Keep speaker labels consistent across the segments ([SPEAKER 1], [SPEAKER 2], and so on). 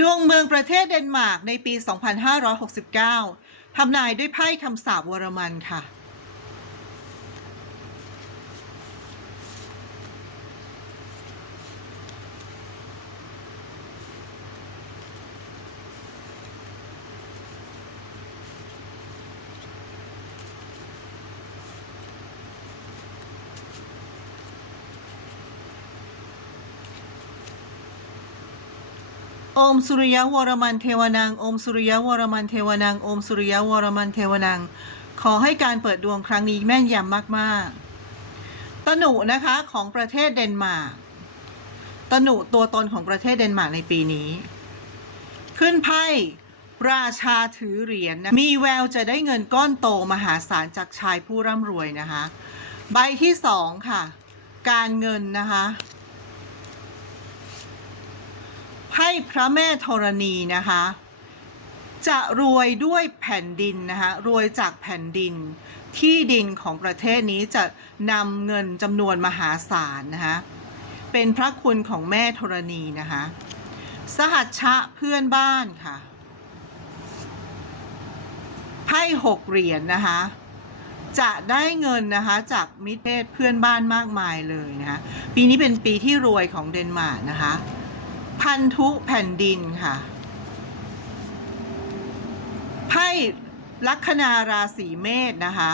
[SPEAKER 1] ดวงเมืองประเทศเดนมาร์กในปี 2569 ทำนายด้วยไพ่คำสาบวรมันค่ะ อมสุริยวรมันเทวนังอมสุริยวรมันเทวนังอมสุริยวรมันเทวนังขอให้การเปิดดวงครั้งนี้แม่นยำมากๆ ตนุนะคะของประเทศเดนมาร์ก ตนุตัวตนของประเทศเดนมาร์กในปีนี้ ขึ้นไพ่ราชาถือเหรียญนะมีแววจะได้เงินก้อนโตมหาศาลจากชายผู้ร่ำรวยนะคะ ใบที่สองค่ะ การเงินนะคะ ไพ่พระแม่ธรณีนะคะ จะรวยด้วยแผ่นดินนะคะรวยจากแผ่นดิน ที่ดินของประเทศนี้จะนำเงินจำนวนมหาศาลนะคะเป็นพระคุณของแม่ธรณีนะคะสหัชชะเพื่อนบ้านค่ะไพ่หกเหรียญนะคะจะได้เงินนะคะจากมิตรเพศเพื่อนบ้านมากมายเลยนะคะปีนี้เป็นปีที่รวยของเดนมาร์กนะคะ พันธุแผ่นดินค่ะ ไพ่ลัคนาราศีเมษนะคะ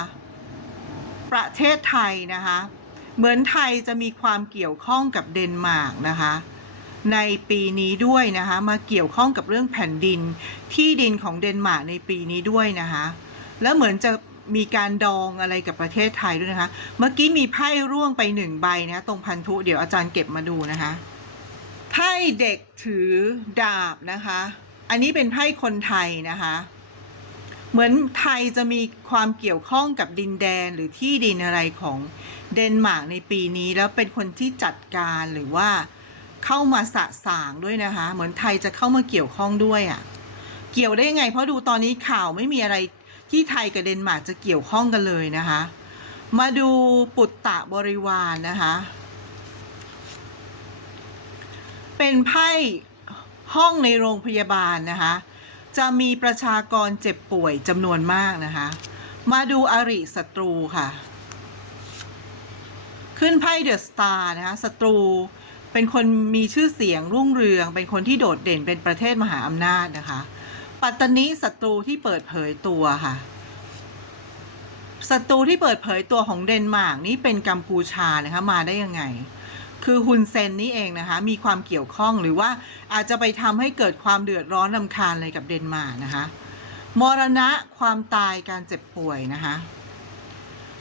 [SPEAKER 1] ประเทศไทยนะคะ เหมือนไทยจะมีความเกี่ยวข้องกับเดนมาร์กนะคะ ในปีนี้ด้วยนะคะ มาเกี่ยวข้องกับเรื่องแผ่นดินที่ดินของเดนมาร์กในปีนี้ด้วยนะคะ แล้วเหมือนจะมีการดองอะไรกับประเทศไทยด้วยนะคะ เมื่อกี้มีไพ่ร่วงไปหนึ่งใบนะ ตรงพันธุ เดี๋ยวอาจารย์เก็บมาดูนะคะ ไพ่เด็กถือดาบนะคะ อันนี้เป็นไพ่คนไทยนะคะ เหมือนไทยจะมีความเกี่ยวข้องกับดินแดนหรือที่ดินอะไรของเดนมาร์กในปีนี้ แล้วเป็นคนที่จัดการหรือว่าเข้ามาสะสางด้วยนะคะ เหมือนไทยจะเข้ามาเกี่ยวข้องด้วยอะ่ะ เกี่ยวได้ยังไง เพราะดูตอนนี้ข่าวไม่มีอะไรที่ไทยกับเดนมาร์กจะเกี่ยวข้องกันเลยนะคะ มาดูปุตตะบริวารนนะคะ เป็นไพ่ห้องในโรงพยาบาลนะคะ จะมีประชากรเจ็บป่วยจำนวนมากนะคะ มาดูอริศัตรูค่ะ ขึ้นไพ่เดอะสตาร์นะคะศัตรูเป็นคนมีชื่อเสียงรุ่งเรือง เป็นคนที่โดดเด่นเป็นประเทศมหาอำนาจนะคะ ปัตตานีศัตรูที่เปิดเผยตัวค่ะศัตรูที่เปิดเผยตัวของเดนมาร์กนี่เป็นกัมพูชานะคะมาได้ยังไง คือฮุนเซนนี่เองนะคะ มีความเกี่ยวข้องหรือว่าอาจจะไปทำให้เกิดความเดือดร้อนลำคาญอะไรกับเดนมาร์กนะคะ มรณะความตายการเจ็บป่วยนะคะ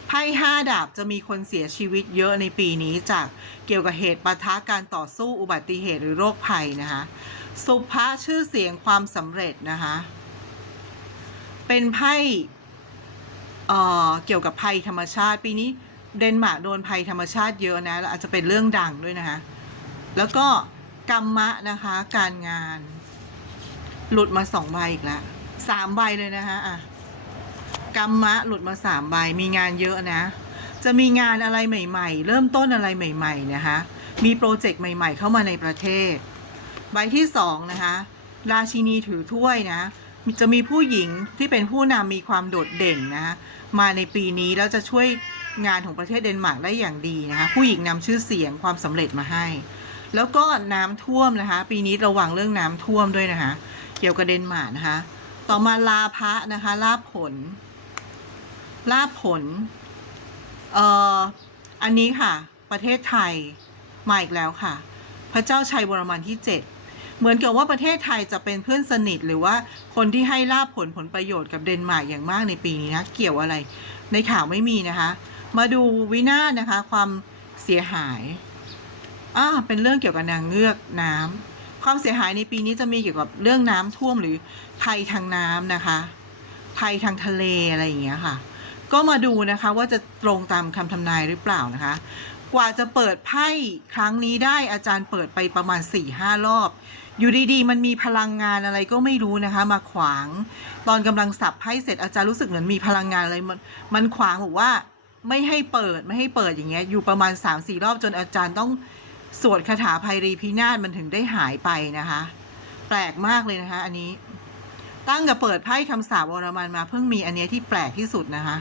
[SPEAKER 1] ไพ่ห้าดาบจะมีคนเสียชีวิตเยอะในปีนี้จากเกี่ยวกับเหตุปะทะการต่อสู้อุบัติเหตุหรือโรคภัยนะคะ สุภาชื่อเสียงความสำเร็จนะคะ เป็นไพ่เอ่อเกี่ยวกับภัยธรรมชาติปีนี้ เดนมาร์กโดนภัยธรรมชาติเยอะนะแล้วอาจจะเป็นเรื่องดังด้วยนะคะ แล้วก็กรรมะนะคะ การงาน หลุดมาสองใบอีกแล้วสามใบเลยนะคะอะกรรมะหลุดมาสามใบมีงานเยอะนะ จะมีงานอะไรใหม่ ๆ เริ่มต้นอะไรใหม่ ๆ นะคะ มีโปรเจกต์ใหม่ ๆ เข้ามาในประเทศ ใบที่สองนะคะ ราชินีถือถ้วยนะ จะมีผู้หญิงที่เป็นผู้นำมีความโดดเด่นนะ มาในปีนี้แล้วจะช่วย งานของประเทศเดนมาร์กได้อย่างดีนะคะผู้หญิงนำชื่อเสียงความสำเร็จมาให้ แล้วก็น้ำท่วมนะคะ ปีนี้ระวังเรื่องน้ำท่วมด้วยนะคะ เกี่ยวกับเดนมาร์กนะคะ ต่อมาลาพะนะคะลาผลลาผลเอ่ออันนี้ค่ะ ประเทศไทยมาอีกแล้วค่ะ พระเจ้าชัยวรมันที่ 7 เหมือนกับว่าประเทศไทยจะเป็นเพื่อนสนิทหรือว่าคนที่ให้ลาบผลผลประโยชน์กับเดนมาร์กอย่างมากในปีนี้นะ เกี่ยวอะไร ในข่าวไม่มีนะคะ มาดูวินาศนะคะ ความเสียหายอ่าเป็นเรื่องเกี่ยวกับนางเงือกน้ำความเสียหายในปีนี้จะมีเกี่ยวกับเรื่องน้ำท่วมหรือภัยทางน้ำนะคะ ภัยทางทะเลอะไรอย่างเงี้ยค่ะ ก็มาดูนะคะว่าจะตรงตามคำทำนายหรือเปล่านะคะ กว่าจะเปิดไพ่ครั้งนี้ได้อาจารย์เปิดไปประมาณ4ี่ห้ารอบ อยู่ดีๆ มันมีพลังงานอะไรก็ไม่รู้นะคะ มาขวาง ตอนกำลังสับไพ่เสร็จอาจารย์รู้สึกเหมือนมีพลังงานอะไรมันมันขวางบอกว่า ไม่ให้เปิดไม่ให้เปิดอย่างเงี้ยอยู่ประมาณ3าสี่รอบจนอาจารย์ต้องสวดคาถาภัยรีพินาศมันถึงได้หายไปนะคะ แปลกมากเลยนะคะ อันนี้ ตั้งกับเปิดไพ่คำสาบวรมันมาเพิ่งมีอันเนี้ยที่แปลกที่สุดนะคะ